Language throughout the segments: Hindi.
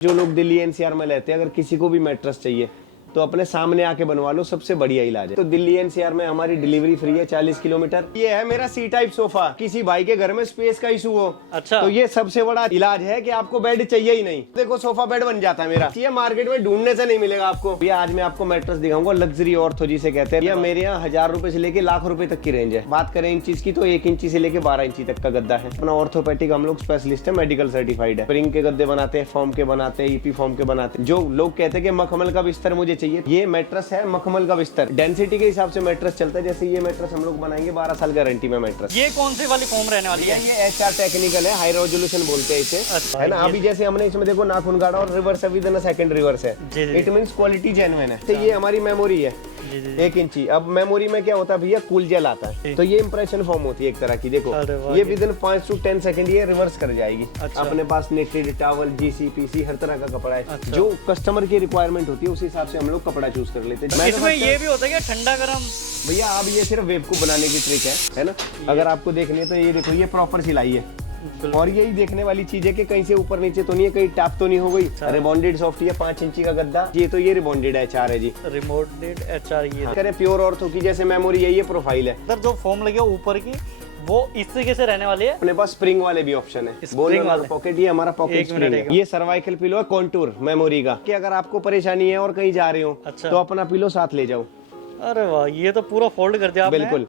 जो लोग दिल्ली एनसीआर में रहते हैं, अगर किसी को भी मैट्रेस चाहिए तो अपने सामने आके बनवा लो, सबसे बढ़िया इलाज है। तो दिल्ली एनसीआर में हमारी डिलीवरी फ्री है 40 किलोमीटर। ये है मेरा सी टाइप सोफा। किसी भाई के घर में स्पेस का इशू हो अच्छा, तो ये सबसे बड़ा इलाज है कि आपको बेड चाहिए ही नहीं। देखो सोफा बेड बन जाता है मेरा। ये मार्केट में ढूंढने से नहीं मिलेगा आपको। भैया आज मैं आपको मैट्रेस दिखाऊंगा, लग्जरी ऑर्थो जिसे कहते हैं। मेरे यहाँ 1000 रुपए से लेके लाख रुपए तक की रेंज है। बात करें इंचीज की तो 1 इंची से लेके 12 इंची तक का गद्दा है। अपना ऑर्थोपेडिक हम लोग स्पेशलिस्ट है, मेडिकल सर्टिफाइड है। स्प्रिंग के गद्दे बनाते हैं, फॉर्म के बनाते हैं, ईपी फॉर्म के बनाते हैं। जो लोग कहते हैं कि मखमल का बिस्तर मुझे चाहिए, ये मैट्रेस है मखमल का बिस्तर। डेंसिटी के हिसाब से मैट्रेस चलता है। जैसे ये मैट्रेस हम लोग बनाएंगे 12 साल गारंटी में मैट्रेस। ये कौन सी वाली फॉर्म रहने वाली है? ये एचआर टेक्निकल है, हाई रेजोल्यूशन बोलते हैं इसे। अच्छा, है ना। अभी जैसे हमने इसमें देखो नाखून गाड़ा और रिवर्स है, विद इन सेकंड रिवर्स है। इट मींस क्वालिटी जेन्युइन है। तो ये हमारी मेमोरी है 1 इंची। अब मेमोरी में क्या होता है भैया, कूल जेल आता है, तो ये इंप्रेशन फॉर्म होती है एक तरह की। देखो ये विद इन 5 to 10 सेकंड ये रिवर्स कर जाएगी। अच्छा। अपने पास नेटेड टॉवल, जीसी, पीसी हर तरह का कपड़ा है। अच्छा। जो कस्टमर की रिक्वायरमेंट होती है उस हिसाब से हम लोग कपड़ा चूज कर लेते हैं। इसमें ये भी होता है कि ठंडा गरम? भैया अब ये सिर्फ वेब को बनाने की ट्रिक है ना। अगर आपको देखनी है तो ये देखो, ये प्रॉपर सिलाई है। और यही देखने वाली चीज है कि कहीं से ऊपर नीचे तो नहीं है, कहीं टैप तो नहीं हो गई। रिबॉन्डेड सॉफ्ट है, 5 इंची का गद्दा। ये तो ये रिबॉन्डेड एचआर है जी, रिबॉन्डेड एचआर। ये करें प्योर ऑर्थो की जैसे मेमोरी है, ये प्रोफाइल है। सर जो फॉर्म लगे ऊपर की वो इस तरीके से रहने वाली है। अपने पास स्प्रिंग वाले भी ऑप्शन है। स्प्रिंग वाले पॉकेट, ये हमारा पॉकेट स्प्रिंग है। ये सर्वाइकल पिलो है कॉन्टूर मेमोरी का, कि अगर आपको परेशानी है और कहीं जा रहे हो तो अपना पिलो साथ ले जाओ। अरे वाह, ये तो पूरा फोल्ड कर दिया आपने। बिल्कुल।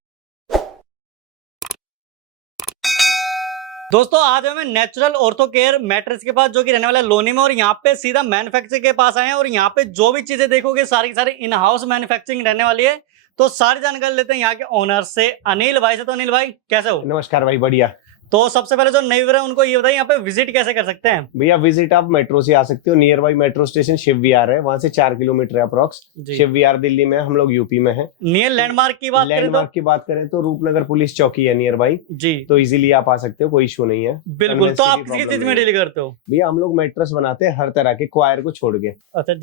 दोस्तों आज हमें नेचुरल ऑर्थो केयर मैट्रेस के पास, जो कि रहने वाला है लोनी में, और यहाँ पे सीधा मैन्युफैक्चर के पास आए हैं। और यहाँ पे जो भी चीजें देखोगे सारी की सारी इन हाउस मैन्युफैक्चरिंग रहने वाली है। तो सारी जानकारी लेते हैं यहाँ के ओनर से, अनिल भाई से। तो अनिल भाई कैसे हो? नमस्कार भाई, बढ़िया। तो सबसे पहले जो नए व्यूअर है उनको ये बताइए यहाँ पे विजिट कैसे कर सकते हैं? भैया विजिट आप मेट्रो से आ सकते हो। Near by metro station Shiv Vihar है, वहां से 4 किलोमीटर है अप्रोक्स। शिव विहार दिल्ली में, हम लोग यूपी में है। नियर लैंडमार्क की बात करें तो रूपनगर पुलिस चौकी है नियर बाई जी, तो इजीली आप आ सकते हो, कोई इशू नहीं है। बिल्कुल। तो आप किस चीज में डील करते हो? भैया हम लोग मैट्रेस बनाते हैं हर तरह के, क्वायर को छोड़ के। अच्छा,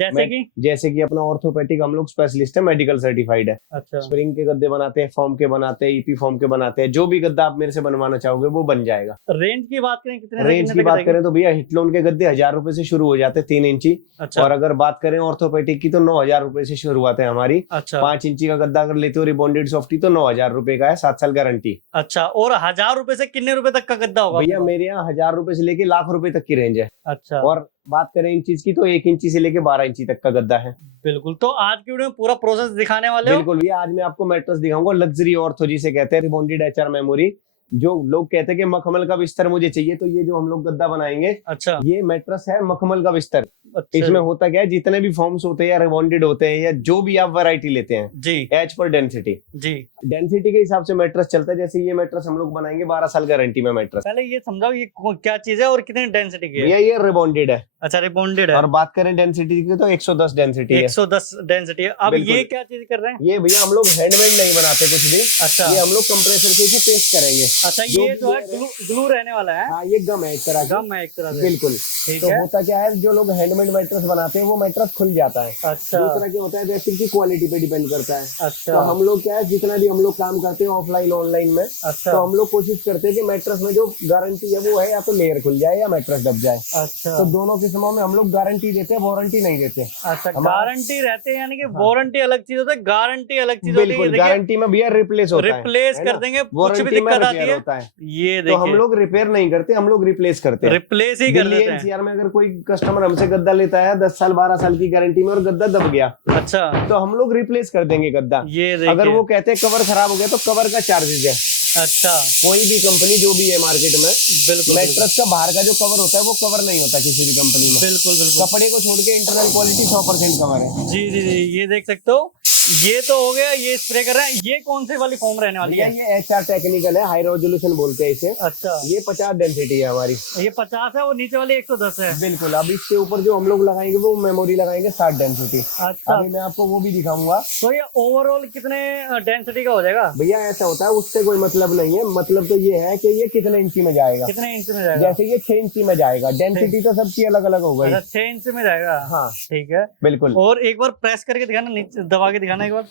जैसे कि अपना ऑर्थोपेडिक हम लोग स्पेशलिस्ट है, मेडिकल सर्टिफाइड है। अच्छा। स्प्रिंग के गद्दे बनाते हैं, फॉर्म के बनाते हैं, ईपी फॉर्म के बनाते हैं। जो भी गद्दा आप मेरे से बनवाना चाहोगे वो बन जाएगा। रेंज की बात करें, कितने रेंज की बात करें तो भैया हिटलोन के गद्दे 1000 रुपए से शुरू हो जाते हैं 3 इंची। अच्छा। और अगर बात करें ऑर्थोपेडिक की तो 9000 रुपए से शुरुआत है हमारी। अच्छा। 5 इंची का गद्दा अगर लेते हो रिबॉन्डेड सॉफ्टी तो 9000 रुपए का है, 7 साल गारंटी। अच्छा। और 1000 रुपए से कितने रुपए तक का गद्दा होगा? भैया मेरे यहाँ 1000 रुपए से लेके लाख रुपए तक की रेंज है। अच्छा। और बात करें इंचीज की तो 1 इंची से लेके 12 इंची तक का गद्दा है। बिल्कुल। तो आज की वीडियो में पूरा प्रोसेस दिखाने वाले हो? बिल्कुल भैया, आज मैं आपको मैट्रेस दिखाऊंगा, लग्जरी ऑर्थो जिसे कहते हैं, रिबॉन्डेड एचआर मेमोरी। जो लोग कहते हैं कि मखमल का बिस्तर मुझे चाहिए, तो ये जो हम लोग गद्दा बनाएंगे, अच्छा, ये मैट्रेस है मखमल का बिस्तर। अच्छा। इसमें होता क्या है, जितने भी फॉर्म्स होते हैं या रिबॉन्डेड होते हैं या जो भी आप वैरायटी लेते हैं जी, एच पर डेंसिटी जी, डेंसिटी के हिसाब से मैट्रेस चलता है। जैसे ये मैट्रेस हम लोग बनाएंगे 12 साल गारंटी में मैट्रेस। पहले ये समझाओ ये क्या चीज है और कितनी डेंसिटी की है? ये रिबॉन्डेड है। अच्छा, रिबॉन्डेड है। और बात करें डेंसिटी की तो 110 डेंसिटी है। 110 डेंसिटी है। अब ये क्या चीज कर रहे हैं? ये भैया हम लोग हैंडमेड नहीं बनाते कुछ भी। अच्छा। ये हम लोग कंप्रेसर से इसे पेस्ट करेंगे। अच्छा। ये जो है ग्लू रहने वाला है। हाँ, ये गम है एक तरह का। गम है एक तरह से। बिल्कुल। तो होता क्या है, जो लोग हैंडमेड मैट्रेस बनाते हैं वो मैट्रेस खुल जाता है। अच्छा। दूसरा क्या होता है, बेसिक की क्वालिटी पे डिपेंड करता है। अच्छा। तो हम लोग क्या है, जितना भी हम लोग काम करते हैं ऑफलाइन ऑनलाइन में, अच्छा, तो हम लोग कोशिश करते हैं कि मैट्रेस में जो गारंटी है वो है, या तो लेयर खुल जाए या मैट्रेस दब जाए। अच्छा। तो दोनों किस्मों में हम लोग गारंटी देते हैं, वारंटी नहीं देते। अच्छा। गारंटी रहते हैं, यानी कि वारंटी अलग चीज होता है, गारंटी अलग चीज होती है। गारंटी में भैया रिप्लेस होता है, रिप्लेस कर देंगे, कुछ भी दिक्कत आती है ये देखिए। तो हम लोग रिपेयर नहीं करते, हम लोग रिप्लेस करते हैं, रिप्लेस ही कर देते हैं। एनसीआर में अगर कोई कस्टमर हमसे गद्दा लेता है 10 साल 12 साल की गारंटी में और गद्दा दब गया, अच्छा, तो हम लोग रिप्लेस कर देंगे गद्दा। ये अगर वो कहते हैं कवर खराब हो गया तो कवर का चार्जेज है। अच्छा। कोई भी कंपनी जो भी है मार्केट में, बिल्कुल, मैट्रेस का बाहर का जो कवर होता है वो कवर नहीं होता किसी भी कंपनी में। बिल्कुल बिल्कुल। कपड़े को छोड़ के इंटरनल क्वालिटी 100% कवर है। जी जी जी, ये देख सकते हो। ये तो हो गया, ये स्प्रे कर रहे हैं। ये कौन सी वाली फॉर्म रहने वाली है? ये एचआर टेक्निकल है, हाई रेजोल्यूशन बोलते हैं इसे। अच्छा। ये 50 डेंसिटी है हमारी। ये 50 है और नीचे वाली 110 है। बिल्कुल। अब इसके ऊपर जो हम लोग लगाएंगे वो मेमोरी लगाएंगे 60 डेंसिटी। अच्छा। अभी मैं आपको वो भी दिखाऊंगा। तो ये ओवरऑल कितने डेंसिटी का हो जाएगा? भैया ऐसा होता है, उससे कोई मतलब नहीं है। मतलब तो ये है कि ये कितने इंची में जाएगा, कितने इंच में जाएगा। जैसे ये 6 इंची में जाएगा, डेंसिटी तो सबकी अलग अलग होगा। 6 इंच में जाएगा। हाँ ठीक है, बिल्कुल। और एक बार प्रेस करके दिखाना, नीचे दबा के दिखाना एक बार।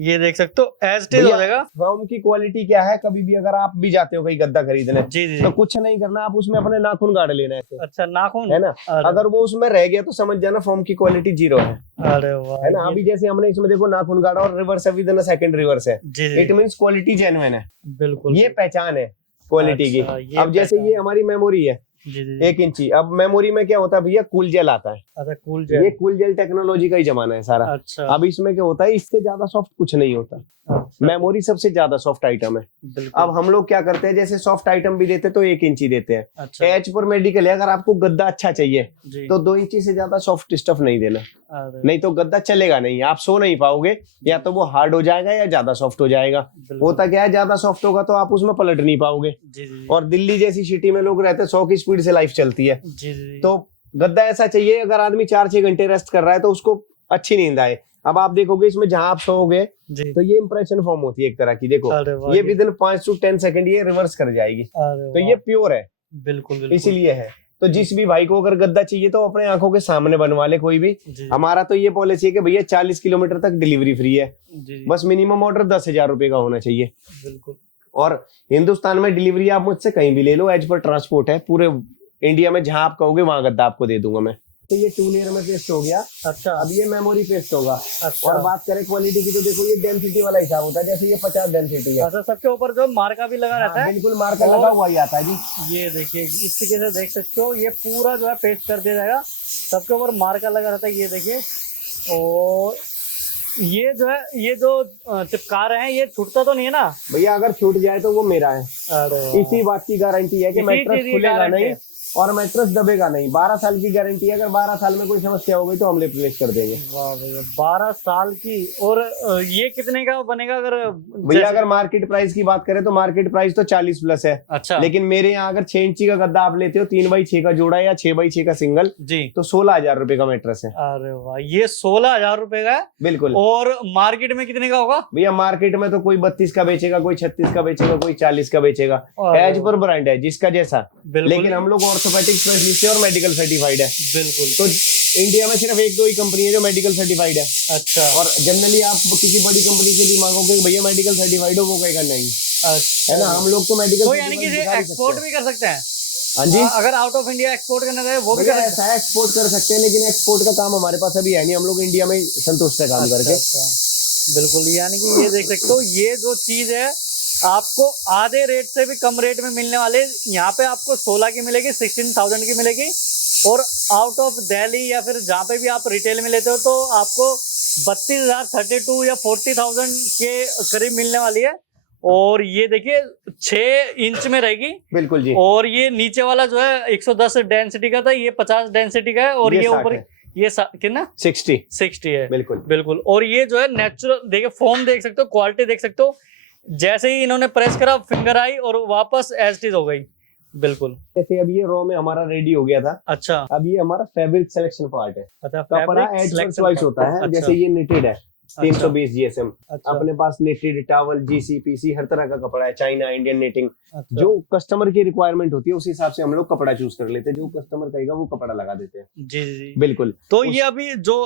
ये देख सकते हो एज इट इज हो जाएगा। फॉर्म की क्वालिटी क्या है, कभी भी अगर आप भी जाते हो कहीं गद्दा खरीदने, जी जी तो कुछ नहीं करना, आप उसमें अपने नाखून गाड़ लेना है। अच्छा, नाखून है ना, अगर वो उसमें रह गया तो समझ जाना फॉर्म की क्वालिटी जीरो है। अरे वाह, है ना, अभी जैसे हमने इसमें देखो नाखून गाड़ा और रिवर्स है, विद इन सेकंड रिवर्स है, इट मींस क्वालिटी जेन्युइन है। बिल्कुल, ये पहचान है क्वालिटी की। अब जैसे ये हमारी मेमोरी है 1 इंची, अब मेमोरी में क्या होता है भैया, कूल जेल आता है। अच्छा, कूल जेल, ये कूल जेल टेक्नोलॉजी का ही जमाना है सारा। अच्छा, अब इसमें क्या होता है, इससे ज्यादा सॉफ्ट कुछ नहीं होता। अच्छा, मेमोरी सबसे ज्यादा सॉफ्ट आइटम है। अब हम लोग क्या करते हैं, जैसे सॉफ्ट आइटम भी देते तो 1 इंची देते हैं। अच्छा, एच पर मेडिकल है, अगर आपको गद्दा अच्छा चाहिए जी, तो 2 इंची से ज्यादा सॉफ्ट स्टफ नहीं देना, नहीं तो गद्दा चलेगा नहीं, आप सो नहीं पाओगे, या तो वो हार्ड हो जाएगा या ज्यादा सॉफ्ट हो जाएगा। होता क्या है, ज्यादा सॉफ्ट होगा तो आप उसमें पलट नहीं पाओगे। और दिल्ली जैसी सिटी में लोग रहते हैं 100 की स्पीड से लाइफ चलती है, तो गद्दा ऐसा चाहिए, अगर आदमी 4-6 घंटे रेस्ट कर रहा है तो उसको अच्छी नींद आए। अब आप देखोगे इसमें जहां आप सोओगे तो ये इंप्रेशन फॉर्म होती है एक तरह की, देखो ये विद इन 5 to 10 सेकंड ये रिवर्स कर जाएगी, तो ये प्योर है। बिल्कुल, इसीलिए है। तो जिस भी भाई को अगर गद्दा चाहिए तो अपने आंखों के सामने बनवा ले कोई भी। हमारा तो ये पॉलिसी है कि भैया 40 किलोमीटर तक डिलीवरी फ्री है, बस मिनिमम ऑर्डर 10,000 रुपए का होना चाहिए। बिल्कुल, और हिंदुस्तान में डिलीवरी आप मुझसे कहीं भी ले लो, एज पर ट्रांसपोर्ट है, पूरे इंडिया में जहां आप कहोगे वहां गद्दा आपको दे दूंगा मैं। तो ये 2 लेयर में पेस्ट हो गया। अच्छा, अब ये मेमोरी पेस्ट होगा। अच्छा, और बात करें क्वालिटी की तो देखो ये डेंसिटी वाला हिसाब होता है, जैसे ये 50 डेंसिटी है। अच्छा, सबके ऊपर जो मार्का भी लगा रहता है। बिल्कुल, मार्का लगा हुआ ही आता है जी। ये देखिए इस तरीके से देख सकते हो, ये पूरा जो है पेस्ट कर दिया जाएगा, सबके ऊपर मार्का लगा रहता है, ये देखिए। और ये जो है, ये जो चिपका रहे हैं, ये छूटता तो नहीं है ना भैया? अगर छूट जाए तो वो मेरा है। इसी बात की गारंटी है कि मैट्रेस खुलेगा नहीं और मैट्रेस दबेगा नहीं। 12 साल की गारंटी है, अगर 12 साल में कोई समस्या हो गई तो हम रिप्लेस कर देंगे। वाह भैया, 12 साल की। और ये कितने का बनेगा? अगर भैया अगर मार्केट प्राइस की बात करें तो मार्केट प्राइस तो 40 प्लस है। अच्छा, लेकिन मेरे यहाँ अगर 6 इंची का गद्दा आप लेते हो, 3x6 का जोड़ा या 6x6 का सिंगल जी, तो 16,000 रुपए का मैट्रेस है। अरे वाह, ये 16,000 रुपए का है। बिल्कुल। और मार्केट में कितने का होगा भैया? मार्केट में तो कोई 32 का बेचेगा, कोई 36 का बेचेगा, कोई 40 का बेचेगा, एज पर ब्रांड है जिसका जैसा। लेकिन हम लोग ऑर्थोपेडिक स्पेशलिस्ट है और मेडिकल सर्टिफाइड है। बिल्कुल। तो इंडिया में सिर्फ 1-2 ही कंपनी है जो मेडिकल सर्टिफाइड है। अच्छा। और जनरली आप किसी बड़ी कंपनी से भी मांगोगे भैया मेडिकल सर्टिफाइड हो, वो कहेगा नहीं। अच्छा। है ना, हम लोग तो मेडिकल, तो यानी कि एक्सपोर्ट भी कर सकते हैं। हाँ जी, अगर आउट ऑफ इंडिया एक्सपोर्ट करना है वो भी कर ऐसा है, एक्सपोर्ट कर सकते हैं, लेकिन एक्सपोर्ट का काम हमारे पास अभी है नहीं, हम लोग इंडिया में संतुष्ट है काम करके। बिल्कुल, यानी कि ये देख सकते हो, ये जो चीज है आपको आधे रेट से भी कम रेट में मिलने वाले, यहाँ पे आपको 16 की मिलेगी, 16,000 की मिलेगी। और आउट ऑफ दिल्ली या फिर जहाँ पे भी आप रिटेल में लेते हो तो आपको 32,000, 32 या 40,000 के करीब मिलने वाली है। और ये देखिए 6 इंच में रहेगी। बिल्कुल जी। और ये नीचे वाला जो है 110 डेंसिटी का था, ये 50 डेंसिटी का है। और ये ऊपर ये कितना 60 है। बिल्कुल बिल्कुल। और ये जो है नेचुरल, देखिए फॉर्म देख सकते हो, क्वालिटी देख सकते हो, जैसे ही इन्होंने प्रेस करा फिंगर आई और वापस एज इट इज हो गई। बिल्कुल। जैसे अब ये रॉ में हमारा रेडी हो गया था। अच्छा। अब ये हमारा फैब्रिक सिलेक्शन पार्ट है। अच्छा, कपड़ा एज पर चॉइस होता है। अच्छा। जैसे ये निटेड है 320 GSM। अच्छा। अपने पास निटेड, टावल, GC, PC हर तरह का कपड़ा है, चाइना, इंडियन नेटिंग। अच्छा। जो कस्टमर की रिक्वायरमेंट होती है उस हिसाब से हम लोग कपड़ा चूज कर लेते हैं, जो कस्टमर कहेगा वो कपड़ा लगा देते हैं। जी जी बिल्कुल। तो ये अभी जो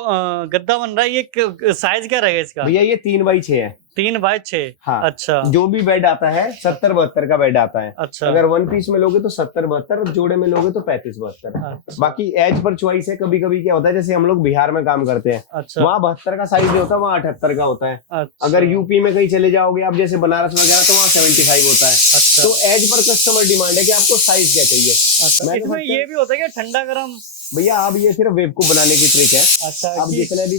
गद्दा बन रहा है, ये साइज क्या रहेगा इसका? भैया ये 3x6 है। 3x6। हाँ। अच्छा। जो भी बेड आता है 70-72 का बेड आता है। अच्छा। अगर 1 पीस में लोगे तो 70-72, जोड़े में लोगे तो 35-72। अच्छा। बाकी एज पर चॉइस है। कभी कभी क्या होता है, जैसे हम लोग बिहार में काम करते हैं। अच्छा। वहाँ 72 का साइज होता है, वहाँ 78 का होता है। अच्छा। अगर यूपी में कहीं चले जाओगे आप, जैसे बनारस वगैरह, तो वहाँ 75 होता है। अच्छा। तो एज पर कस्टमर डिमांड है कि आपको साइज क्या चाहिए। अच्छा। इसमें ये भी होता है कि ठंडा गर्म? भैया अब ये सिर्फ वेवकूफ बनाने की ट्रिक है। अच्छा। अब जितने भी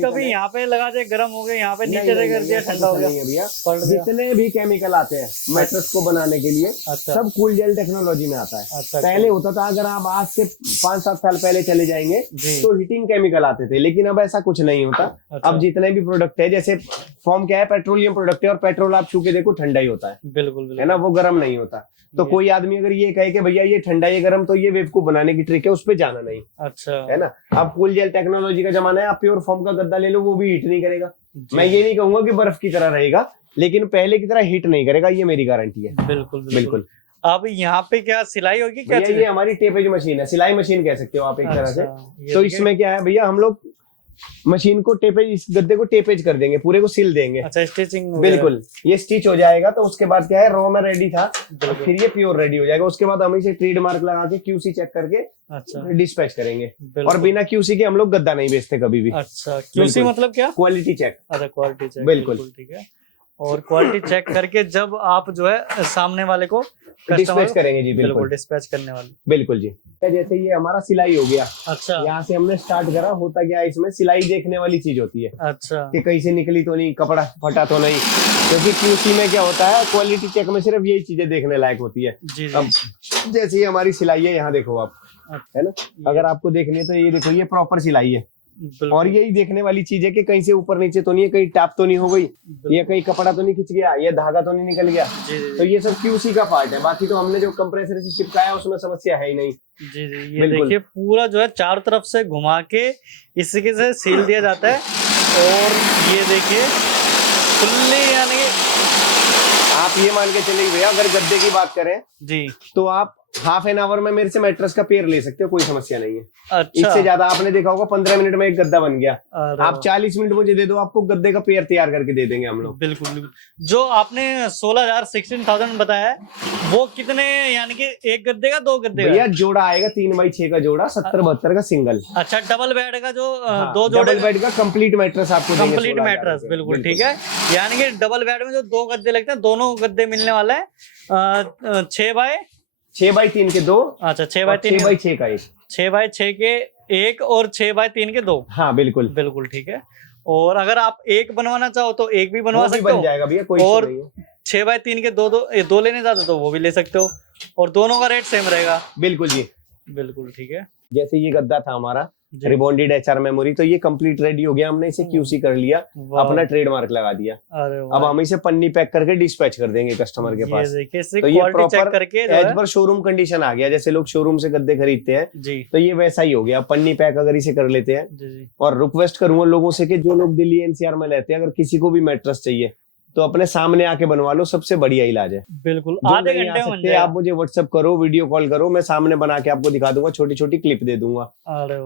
कभी यहाँ पे लगा दे गर्म हो गए, यहाँ पे नीचे से कर दिया ठंडा हो गया भैया। जितने भी केमिकल आते हैं मैट्रेस को बनाने के लिए, सब कूल जेल टेक्नोलॉजी में आता है। अच्छा। पहले होता था, अगर आप आज से 5-7 साल पहले चले जाएंगे तो हीटिंग केमिकल आते थे, लेकिन अब ऐसा कुछ नहीं होता। अब जितने भी प्रोडक्ट है, जैसे फॉर्म क्या है, पेट्रोलियम प्रोडक्ट है, और पेट्रोल आप छू के देखो ठंडा ही होता है। बिल्कुल है ना, वो गर्म नहीं होता। तो कोई आदमी अगर ये कहे कि भैया ये ठंडा ये गर्म, तो ये बेवकूफ बनाने की ट्रिक है, उस पे जाना नहीं। अच्छा। है ना, अब कूल जेल टेक्नोलॉजी का जमाना है, आप प्योर फॉर्म का गद्दा ले लो, वो भी हीट नहीं करेगा। मैं ये नहीं कहूंगा कि बर्फ की तरह रहेगा, लेकिन पहले की तरह हीट नहीं करेगा, ये मेरी गारंटी है। बिल्कुल बिल्कुल। अब यहाँ पे क्या सिलाई होगी क्या? ये हमारी टेपेज मशीन है, सिलाई मशीन कह सकते हो आप एक तरह से। तो इसमें क्या है भैया, हम लोग मशीन को टेपेज, इस गद्दे को टेपेज कर देंगे, पूरे को सिल देंगे। अच्छा, स्टिचिंग बिल्कुल, ये स्टिच हो जाएगा तो उसके बाद क्या है, रॉ में रेडी था, फिर ये प्योर रेडी हो जाएगा। उसके बाद हम इसे ट्रेडमार्क लगा के क्यूसी चेक करके अच्छा डिस्पैच करेंगे। और बिना क्यूसी के हम लोग गद्दा नहीं बेचते कभी भी। अच्छा, क्यूसी मतलब क्या? Quality check. अच्छा, क्वालिटी चेक, बिल्कुल ठीक है। और क्वालिटी चेक करके जब आप जो है सामने वाले को डिस्पैच करेंगे जी। बिल्कुल डिस्पैच करने वाले, बिल्कुल जी। जैसे ये हमारा सिलाई हो गया, अच्छा, यहाँ से हमने स्टार्ट करा, होता क्या है इसमें सिलाई देखने वाली चीज होती है। अच्छा, कि कहीं से निकली तो नहीं, कपड़ा फटा तो नहीं, क्योंकि क्यूसी में क्या होता है, क्वालिटी चेक में सिर्फ यही चीजें देखने लायक होती है। जी, अब जैसे ये हमारी सिलाई है, यहाँ देखो आप, है ना, अगर आपको देखनी है तो ये देखो, ये प्रॉपर सिलाई है। और यही देखने वाली चीज है कि कहीं से ऊपर नीचे तो नहीं है, कहीं टैप तो नहीं हो गई, या कहीं कपड़ा तो नहीं खिंच गया, या धागा तो नहीं निकल गया। तो ये सब क्यूसी का पार्ट है। बाकी तो हमने जो कंप्रेसर से चिपकाया उसमें समस्या है ही नहीं। जी जी, ये देखिए पूरा जो है चारों तरफ से घुमा के इस तरीके से सील दिया जाता है। और ये देखिए फुल्ली, यानी आप ये मान के चलिए भैया, अगर गद्दे की बात करें जी तो आप हाफ एन आवर में मेरे से मैट्रेस का पेयर ले सकते हो, कोई समस्या नहीं है। अच्छा, इससे ज्यादा आपने देखा होगा 15 मिनट में एक गद्दा बन गया। आप 40 मिनट मुझे दे दो, आपको गद्दे का पेयर तैयार करके दे देंगे हम लोग। बिल्कुल बिल्कुल। जो आपने 16,000 बताया है, वो कितने, यानी कि एक गद्दे का, दो गद्दे भैया जोड़ा आएगा 3x6 का जोड़ा, 70-72 का सिंगल। अच्छा, डबल बेड का जो दो जोड़े, डबल बेड का कंप्लीट मैट्रेस आपको देंगे, कंप्लीट मैट्रेस। बिल्कुल ठीक है, यानी कि डबल बेड में जो दो गद्दे लगते हैं, दोनों गद्दे मिलने वाला है 6x3 के 2। अच्छा, 6x6 का एक, 6x6 के एक और 6x3 के 2। हाँ बिल्कुल बिल्कुल, ठीक है। और अगर आप एक बनवाना चाहो तो एक भी बनवा सकते हो, बन जाएगा भैया, कोई और 6x3 के दो लेने जाते तो वो भी ले सकते हो, और दोनों का रेट सेम रहेगा। बिल्कुल जी, बिल्कुल ठीक है। जैसे ये गद्दा था हमारा रिबॉन्डेड एचआर मेमोरी, तो ये कंप्लीट रेडी हो गया, हमने इसे क्यूसी कर लिया, अपना ट्रेडमार्क लगा दिया। अब हम इसे पन्नी पैक करके डिस्पैच कर देंगे कस्टमर के पास। तो ये प्रॉपर एज पर शोरूम कंडीशन आ गया, जैसे लोग शोरूम से गद्दे खरीदते हैं जी, तो ये वैसा ही हो गया। पन्नी पैक अगर इसे कर लेते हैं जी। और रिक्वेस्ट करूंगा लोगों से कि जो लोग दिल्ली एनसीआर में रहते हैं, अगर किसी को भी मैट्रेस चाहिए तो अपने सामने आके बनवा लो, सबसे बढ़िया इलाज है। बिल्कुल, आधे घंटे में आप मुझे व्हाट्सएप करो, वीडियो कॉल करो, मैं सामने बना के आपको दिखा दूंगा, छोटी छोटी क्लिप दे दूंगा।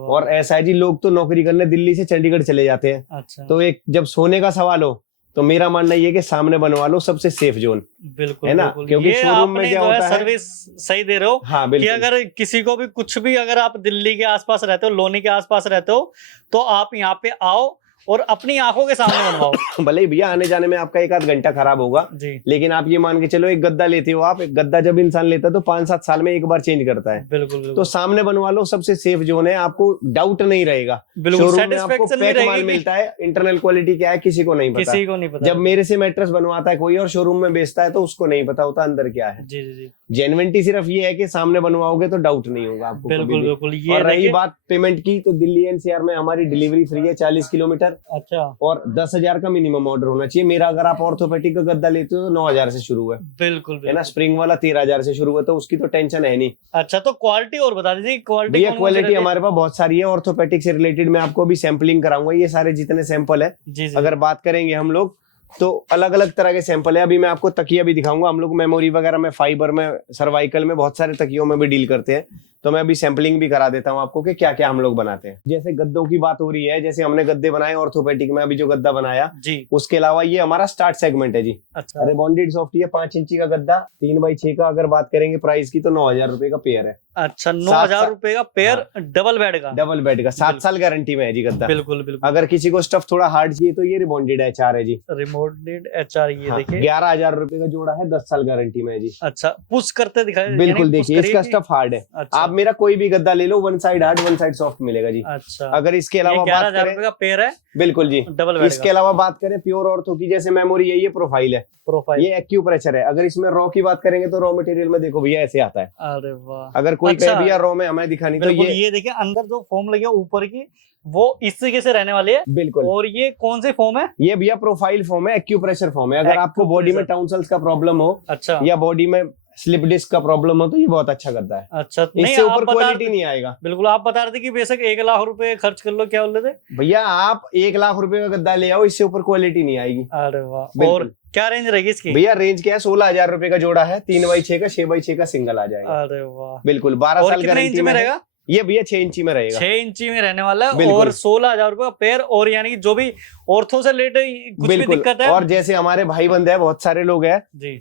और ऐसा है जी, लोग तो नौकरी करने दिल्ली से चंडीगढ़ चले जाते हैं। अच्छा। तो एक जब सोने का सवाल हो तो मेरा मानना ये कि सामने बनवा लो, सबसे सेफ जोन। बिल्कुल है ना, क्योंकि शोरूम में क्या होता है, सर्विस सही दे रहे हो। हाँ बिल्कुल, कि अगर किसी को भी कुछ भी, अगर आप दिल्ली के आसपास रहते हो, लोनी के आसपास रहते हो, तो आप यहाँ पे आओ और अपनी आंखों के सामने बनवाओ। भले ही भैया आने जाने में आपका 1 आध घंटा खराब होगा जी, लेकिन आप ये मान के चलो, एक गद्दा लेते हो आप, एक गद्दा जब इंसान लेता है तो 5-7 साल में एक बार चेंज करता है। बिल्कुल, तो सामने बनवा लो, सबसे सेफ जोन है, आपको डाउट नहीं रहेगा। शोरूम में आपको पैक माल मिलता है, इंटरनल क्वालिटी क्या है किसी को नहीं पता, किसी को नहीं पता। जब मेरे से मैट्रेस बनवाता है कोई और शोरूम में बेचता है तो उसको नहीं पता होता अंदर क्या है। जी जी, जेन्युइनिटी सिर्फ ये है कि सामने बनवाओगे तो डाउट नहीं होगा आपको। बिल्कुल बिल्कुल। ये रही बात पेमेंट की, तो दिल्ली एनसीआर में हमारी डिलीवरी फ्री है 40 किलोमीटर। अच्छा। और 10,000 का मिनिमम ऑर्डर होना चाहिए मेरा। अगर आप ऑर्थोपेडिक का गद्दा लेते हो तो 9,000 से शुरू है। बिल्कुल है ना, स्प्रिंग वाला 13,000 से शुरू है, तो उसकी तो टेंशन है नहीं। अच्छा, तो क्वालिटी और बता दीजिए, क्वालिटी क्वालिटी हमारे पास बहुत सारी है। ऑर्थोपेडिक से रिलेटेड मैं आपको भी सैंपलिंग कराऊंगा, ये सारे जितने सैंपल है अगर बात करेंगे हम लोग तो अलग अलग तरह के सैंपल है। अभी मैं आपको तकिया भी दिखाऊंगा, हम लोग मेमोरी वगैरह में, फाइबर में, सर्वाइकल में, बहुत सारे तकियों में भी डील करते हैं, तो मैं अभी सैंपलिंग भी करा देता हूँ आपको कि क्या क्या हम लोग बनाते हैं। जैसे गद्दों की बात हो रही है, जैसे हमने गद्दे बनाए ऑर्थोपेडिक में, अभी जो गद्दा बनाया जी, उसके अलावा ये हमारा स्टार्ट सेगमेंट है जी। अच्छा। रिबॉन्डेड सॉफ्ट, ये 5 इंची का गद्दा 3x6 का, अगर बात करेंगे प्राइस की तो 9,000 रुपए का पेयर है। अच्छा, 9,000 रुपए का पेयर। डबल बेड का, डबल बेड का 7 साल गारंटी में है जी गद्दा। बिल्कुल बिल्कुल। अगर किसी को स्टफ थोड़ा हार्ड चाहिए तो ये रिबॉन्डेड एचआर है जी। रिबॉन्डेड एचआर, ये देखिए 11,000 रुपए का जोड़ा है, 10 साल गारंटी में है जी। अच्छा, पुश करते दिखाए। बिल्कुल, देखिए इसका स्टफ हार्ड है। आप मेरा कोई भी गद्दा ले लो, 1 साइड हार्ड 1 साइड सॉफ्ट मिलेगा जी। अच्छा। अगर इसके अलावा 11,000 रुपए का पेयर है। बिल्कुल जी, डबल बेड। इसके अलावा बात करें प्योर ऑर्थो की, जैसे मेमोरी है, ये प्रोफाइल है, प्रोफाइल, ये एक्यूप्रेशर है। अगर इसमें रॉ की बात करेंगे तो रॉ मटेरियल में देखो भैया ऐसे आता है। अरे वाह। अगर कोई कहे भैया रॉ में हमें दिखानी, तो ये देखिए अंदर जो फोम लगी है ऊपर की, वो इस तरीके से रहने वाली है। बिल्कुल। और ये कौन से फोम है? ये भैया प्रोफाइल फोम है, एक्यूप्रेशर फोम है। अगर आपको बॉडी में टाउनसल्स का प्रॉब्लम हो, अच्छा, या बॉडी में स्लिप डिस्क का प्रॉब्लम हो, तो ये बहुत अच्छा करता है। अच्छा, इससे ऊपर क्वालिटी नहीं आएगा। बिल्कुल, आप बता रहे थे कि बेशक 1 लाख रुपए खर्च कर लो, क्या बोल रहे थे भैया? आप 1 लाख रुपए का गद्दा ले आओ, इससे ऊपर क्वालिटी नहीं आएगी। अरे वाह। और क्या रेंज रहेगी इसकी? भैया रेंज क्या है, 16,000 रुपए का जोड़ा है, 3x6 का, 6x6 का सिंगल आ जाएगा। अरे वाह। बिल्कुल, 12 साल गारंटी में रहेगा। ये भैया 6 इंची में रहेगा, 6 इंची में रहने वाला है और 16,000 रुपए पेयर। और यानी कि जो भी ऑर्थो से रिलेटेड कुछ भी दिक्कत है, और जैसे हमारे भाई बंद है, बहुत सारे लोग हैं जी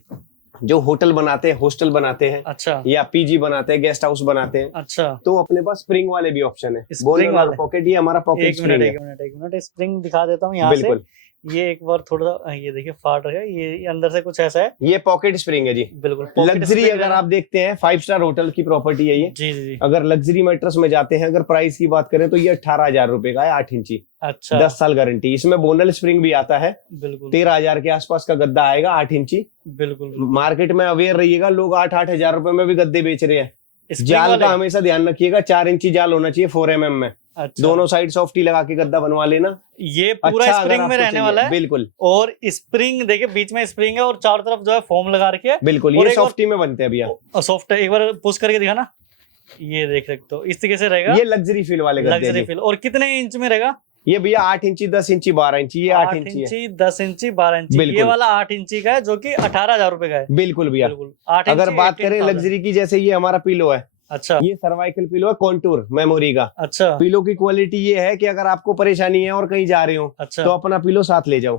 जो होटल बनाते हैं, हॉस्टल बनाते हैं, अच्छा, या पीजी बनाते हैं, गेस्ट हाउस बनाते हैं, अच्छा, तो अपने पास स्प्रिंग वाले भी ऑप्शन है। स्प्रिंग वाला पॉकेट, ये हमारा पॉकेट स्प्रिंग है। एक मिनट स्प्रिंग दिखा देता हूँ यहाँ से। ये एक बार थोड़ा सा ये देखिए फाट रहा है, ये अंदर से कुछ ऐसा है। ये पॉकेट स्प्रिंग है जी, बिल्कुल लग्जरी। अगर आप देखते हैं 5 स्टार होटल की प्रॉपर्टी है ये। जी। अगर लग्जरी मैट्रेस में जाते हैं, अगर प्राइस की बात करें तो ये 18,000 रुपए का है, 8 इंची, अच्छा, 10 साल गारंटी। इसमें बोनल स्प्रिंग भी आता है, बिल्कुल 13,000 के आसपास का गद्दा आएगा, 8 इंची। बिल्कुल मार्केट में अवेयर रहिएगा, लोग 8-8 हजार रुपए में भी गद्दे बेच रहे हैं। जाल का हमेशा ध्यान रखिएगा, 4 इंची जाल होना चाहिए 4 mm में। अच्छा। दोनों साइड सॉफ्टी लगा के गद्दा बनवा लेना। ये पूरा अच्छा स्प्रिंग में रहने वाला है, बिल्कुल। और स्प्रिंग देखिए बीच में स्प्रिंग है और चारों तरफ जो है फोम लगा रखी है, बिल्कुल। ये सॉफ्टी में बनते हैं भैया, सॉफ्ट है। एक बार पुश करके दिखाना, ये देख सकते हो इस तरीके से रहेगा। ये लग्जरी फील वाले गद्दे, लग्जरी फील। और कितने इंच में रहेगा ये भैया? 8 इंची, 10 इंची, 12 इंची। ये 8 इंची है, 10 इंची, 12 इंची। ये वाला 8 इंची का है जो कि 18,000 रुपए का है। बिल्कुल भैया। अगर बात करें लग्जरी की, जैसे ये हमारा पिलो है, अच्छा, ये सर्वाइकल पिलो है, कॉन्टूर मेमोरी का। अच्छा, पिलो की क्वालिटी ये है कि अगर आपको परेशानी है और कहीं जा रहे हो, अच्छा, तो अपना पिलो साथ ले जाओ।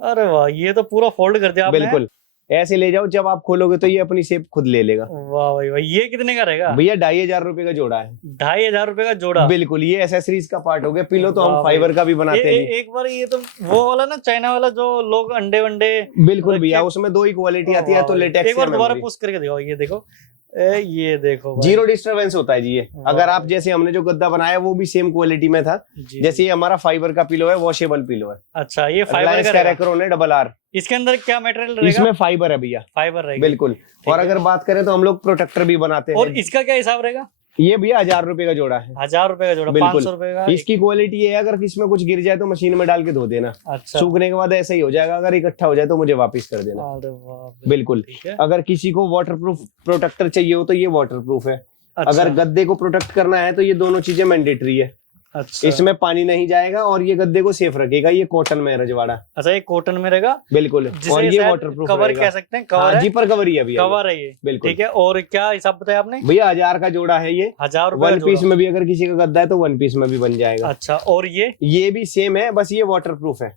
अरे वाह, ये तो पूरा फोल्ड कर दिया आपने। बिल्कुल, ऐसे ले जाओ, जब आप खोलोगे तो ये अपनी शेप खुद ले लेगा। वाह भाई वाह। ये कितने का रहेगा भैया? 2,500 रुपए का जोड़ा है। 2,500 रुपए का जोड़ा, बिल्कुल। ये एसेसरीज का पार्ट हो गया। पिलो तो हम फाइबर का भी बनाते हैं। एक बार ये तो वो वाला ना, चाइना वाला जो लोग अंडे वंडे। बिल्कुल भैया, उसमें 2 ही क्वालिटी आती है, तो लेटेक्स। एक बार दोबारा पुश करके दिखाओ, ये देखो, ये देखो भाई। 0 डिस्टर्बेंस होता है जी ये। अगर आप जैसे हमने जो गद्दा बनाया वो भी सेम क्वालिटी में था, जैसे ये हमारा फाइबर का पिलो है, वॉशेबल पिलो है। अच्छा, ये फाइबर का रैकरोन है, RRR। इसके अंदर क्या मटेरियल रहेगा? इसमें फाइबर है भैया, फाइबर रहेगा, बिल्कुल। और अगर बात करें तो हम लोग प्रोटेक्टर भी बनाते हैं। और इसका क्या हिसाब रहेगा? ये भैया 1,000 रुपए का जोड़ा है। 1,000 रुपए का जोड़ा, 500 रुपए का। इसकी क्वालिटी ये है, अगर इसमें कुछ गिर जाए तो मशीन में डाल के धो देना। अच्छा। सूखने के बाद ऐसा ही हो जाएगा, अगर इकट्ठा हो जाए तो मुझे वापस कर देना। बिल्कुल। अगर किसी को वाटरप्रूफ प्रोटेक्टर चाहिए हो तो ये वाटरप्रूफ है। अच्छा। अगर गद्दे को प्रोटेक्ट करना है तो ये दोनों चीजें मैंडेटरी है। अच्छा। इसमें पानी नहीं जाएगा और ये गद्दे को सेफ रखेगा। ये कॉटन में है रजवाड़ा। अच्छा, ये कॉटन में रहेगा, बिल्कुल। और ये वाटरप्रूफ कवर कह सकते हैं, कवर जीपर कवर ही है भैया, कवर है ये, बिल्कुल। ठीक है। और क्या हिसाब बताया आपने भैया? 1,000 का जोड़ा है ये। 1,000 1 पीस में भी अगर किसी का गद्दा है तो 1 पीस में भी बन जाएगा। अच्छा। और ये भी सेम है, बस ये वाटरप्रूफ है।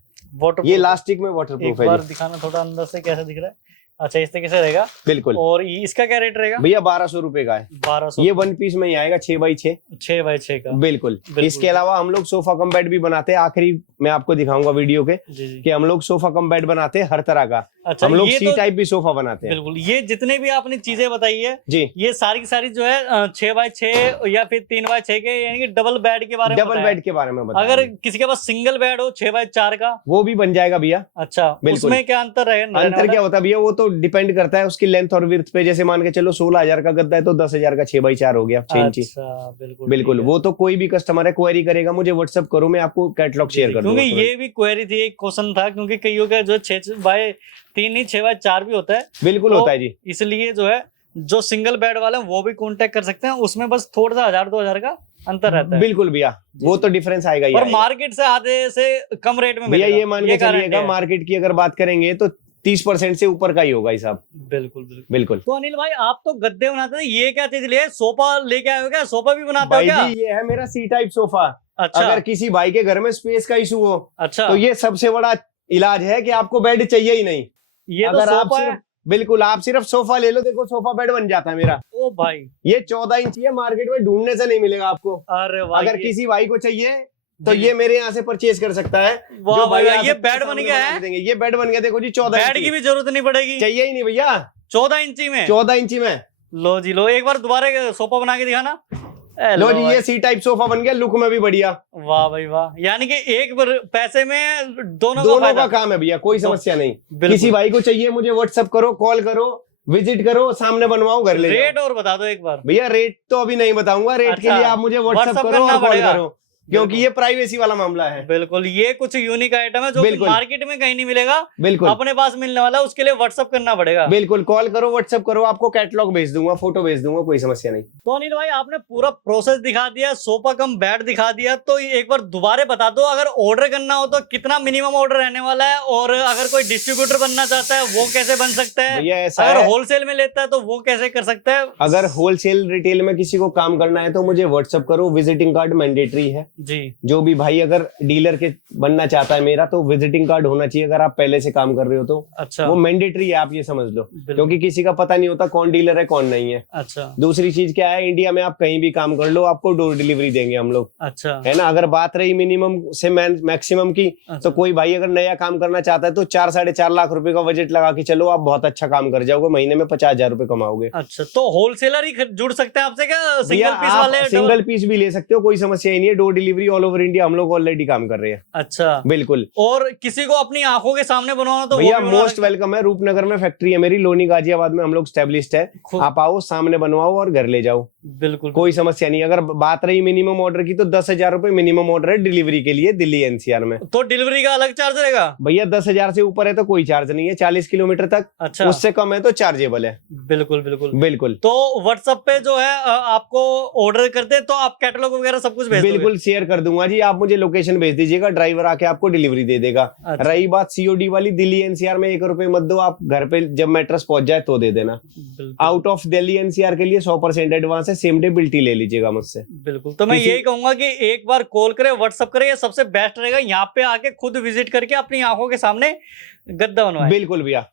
ये इलास्टिक में वाटरप्रूफ है। एक बार दिखाना थोड़ा अंदर से कैसे दिख रहा है। अच्छा, इस तरीके से रहेगा, बिल्कुल। और इसका क्या रेट रहेगा भैया? 1,200 रुपए का है। 1200। ये 1 पीस में ही आएगा, 6x6 का, बिल्कुल। इसके अलावा हम लोग सोफा कम बेड भी बनाते हैं। आखिरी मैं आपको दिखाऊंगा वीडियो के कि हम लोग सोफा कम बेड बनाते हैं हर तरह का। अच्छा, हम लोग सी टाइप भी सोफा बनाते हैं, बिल्कुल। ये जितने भी आपने चीजें बताई है जी, ये सारी की सारी जो है 6x6 या फिर 3x6 के, यानी कि डबल बेड के बारे में, डबल बेड के बारे में। अगर किसी के पास सिंगल बेड हो 6x4 का, वो भी बन जाएगा भैया। अच्छा, उसमें क्या अंतर रहेगा? अंतर क्या होता है भैया? वो तो डिपेंड करता है उसकी लेंथ और विड्थ पे। जैसे मान के चलो 16,000 का गद्दा है तो 10,000 का 6x4 हो गया, 6 इंची। बिल्कुल। वो तो कोई भी कस्टमर है क्वेरी करेगा, मुझे व्हाट्सएप करो, मैं आपको कैटलॉग शेयर कर दूंगा। क्योंकि ये भी क्वेरी थी, एक क्वेश्चन था, क्योंकि कईयों का जो 6x3 नहीं 6x4 भी होता है। बिल्कुल होता है जी। इसलिए जो है, जो सिंगल बेड वाले वो भी कांटेक्ट कर सकते हैं। उसमें बस थोड़ा सा 1,000-2,000 का अंतर रहता है। बिल्कुल भैया, वो तो डिफरेंस आएगा ही। और मार्केट से आधे से कम रेट में भैया, ये मान के चलिएगा, मार्केट की अगर बात करेंगे तो 30% से ऊपर का ही होगा हिसाब। बिल्कुल बिल्कुल बिल्कुल। तो अनिल भाई, आप तो गद्दे बनाते थे, ये क्या चीज लिए? सोफा लेके आए हो क्या? सोफा भी बनाते हो क्या? ये है मेरा सी टाइप सोफा। अच्छा। अगर किसी भाई के घर में स्पेस का इशू हो, अच्छा, तो ये सबसे बड़ा इलाज है कि आपको बेड चाहिए ही नहीं। ये अगर तो सोफा है, बिल्कुल। आप सिर्फ सोफा ले लो, देखो सोफा बेड बन जाता है मेरा। ओ भाई, ये 14 इंची है, मार्केट में ढूंढने से नहीं मिलेगा आपको। अरे भाई, अगर किसी भाई को चाहिए तो ये मेरे यहाँ से परचेज कर सकता है। जो भाई ये बेड बन गया है, ये बेड बन गया। देखो जी, 14 बेड की भी जरूरत नहीं पड़ेगी, चाहिए ही नहीं भैया। 14 इंची में, 14 इंची में। लो जी लो, एक बार दोबारा सोफा बना के दिखाना। लो जी, ये सी टाइप सोफा बन गया, लुक में भी बढ़िया। वाह भाई वाह, यानी कि एक पैसे में दोनों का काम है भैया, कोई समस्या नहीं। किसी भाई को चाहिए, मुझे व्हाट्सएप करो, कॉल करो, विजिट करो, सामने बनवाओ, घर ले। रेट और बता दो एक बार भैया। रेट तो अभी नहीं बताऊंगा, रेट के लिए आप मुझे व्हाट्सएप करो और कॉल करो। क्योंकि ये प्राइवेसी वाला मामला है। बिल्कुल, ये कुछ यूनिक आइटम है जो कि मार्केट में कहीं नहीं मिलेगा, बिल्कुल अपने पास मिलने वाला है, उसके लिए व्हाट्सअप करना पड़ेगा। बिल्कुल, कॉल करो, व्हाट्सअप करो, आपको कैटलॉग भेज दूंगा, फोटो भेज दूंगा, कोई समस्या नहीं। तो अनिल भाई आपने पूरा प्रोसेस दिखा दिया, सोफा कम बेड दिखा दिया, तो एक बार दोबारा बता दो अगर ऑर्डर करना हो तो कितना मिनिमम ऑर्डर रहने वाला है, और अगर कोई डिस्ट्रीब्यूटर बनना चाहता है वो कैसे बन सकता है, भैया ऐसा अगर है, होलसेल में लेता है तो वो कैसे कर सकता है। अगर होलसेल रिटेल में किसी को काम करना है तो मुझे व्हाट्सअप करो, विजिटिंग कार्ड मैंडेटरी है जी। जो भी भाई अगर डीलर के बनना चाहता है मेरा, तो विजिटिंग कार्ड होना चाहिए अगर आप पहले से काम कर रहे हो तो। अच्छा, वो मैंडेटरी है, आप ये समझ लो, क्योंकि किसी का पता नहीं होता कौन डीलर है कौन नहीं है। अच्छा, दूसरी चीज क्या है, इंडिया में आप कहीं भी काम कर लो, आपको डोर डिलीवरी देंगे हम लोग। अच्छा, है ना। अगर बात रही मिनिमम से मैक्सिमम की, तो कोई भाई अगर नया काम करना चाहता है तो 4-4.5 लाख रुपए का बजट लगा के चलो, आप बहुत अच्छा काम कर जाओगे, महीने में 50,000 रुपए कमाओगे। अच्छा, तो होलसेलर ही जुड़ सकते हैं आपसे क्या? सिंगल पीस वाले? सिंगल पीस भी ले सकते हो, कोई समस्या ही नहीं है। Door delivery all over India हम लोग ऑलरेडी काम कर रहे हैं। अच्छा, बिल्कुल। और किसी को अपनी आंखों के सामने बनवाना तो भैया मोस्ट वेलकम है। रूपनगर में फैक्ट्री है मेरी, लोनी गाजियाबाद में हम लोग स्टैब्लिश्ड है। आप आओ, सामने बनवाओ और घर ले जाओ, बिल्कुल कोई समस्या नहीं। अगर बात रही मिनिमम ऑर्डर की, तो 10,000 रुपए मिनिमम ऑर्डर है डिलीवरी के लिए दिल्ली एनसीआर में। तो डिलीवरी का अलग चार्ज रहेगा भैया? 10,000 से ऊपर है तो कोई चार्ज नहीं है, 40 किलोमीटर तक। अच्छा, उससे कम है तो चार्जेबल है। बिल्कुल बिल्कुल बिल्कुल। तो व्हाट्सएप पे जो है आपको ऑर्डर करते तो आप कैटलॉग वगैरह सब कुछ भेज दोगे? बिल्कुल शेयर कर दूंगा जी, आप मुझे लोकेशन भेज दीजिएगा, ड्राइवर आके आपको डिलीवरी दे देगा। अच्छा। रही बात सीओडी वाली, दिल्ली एनसीआर में 1 रुपए मत दो, आप घर पे जब मैट्रेस पहुंच जाए तो दे देना। आउट ऑफ दिल्ली एनसीआर के लिए 100% एडवांस है, सेम डे बिल्टी ले लीजिएगा मुझसे। बिल्कुल, तो मैं यही कहूंगा कि एक बार कॉल करे, व्हाट्सएप करे, ये सबसे बेस्ट रहेगा। यहाँ पे आके खुद विजिट करके अपनी आंखों के सामने गद्दा बनवाए। बिल्कुल भैया।